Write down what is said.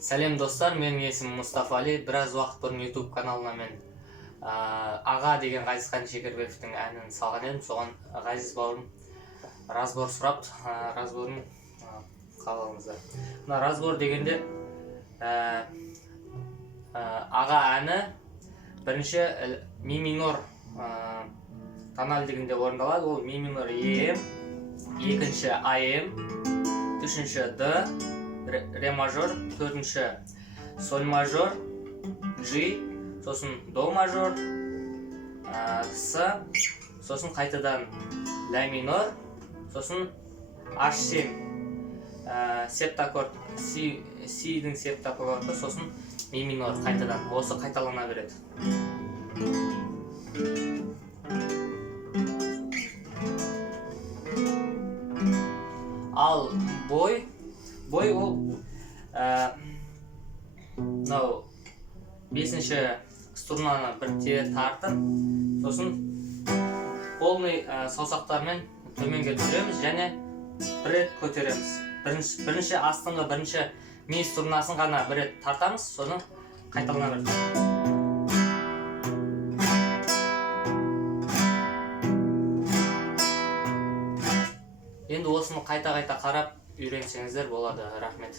Сәлем достар, менің есімім Мұстафа Али. Біраз уақыт бұрын YouTube каналына мен Аға деген Ғазизхан Шекербековтің әнін салған едім. Соған Ғазиз бауырым разбор сұрапты. Разборын қабылыңыздар. Мына разбор дегенде Аға әні бірінші ми минор тональдігінде орындалады. Ол ми минор ем, екінші АМ, үшінші Д, ре мажор, төртінші соль мажор, G, сосын до мажор, С, сосын қайтадан ля минор, сосын H7 септаккорд, С'дің септаккорды, сосын ми минор қайтадан. Осы қайталана береді. Ал бой ол бесінші струнаны бірте тартып, сосын полный саусақтармен төменге түсіреміз және бір рет көтереміз. Бірінші астыңғы бірінші ми струнасын ғана бір рет тартамыз, соны қайталана береді. Енді осыны қайта қарап үйренсеңіздер болады. Рахмет.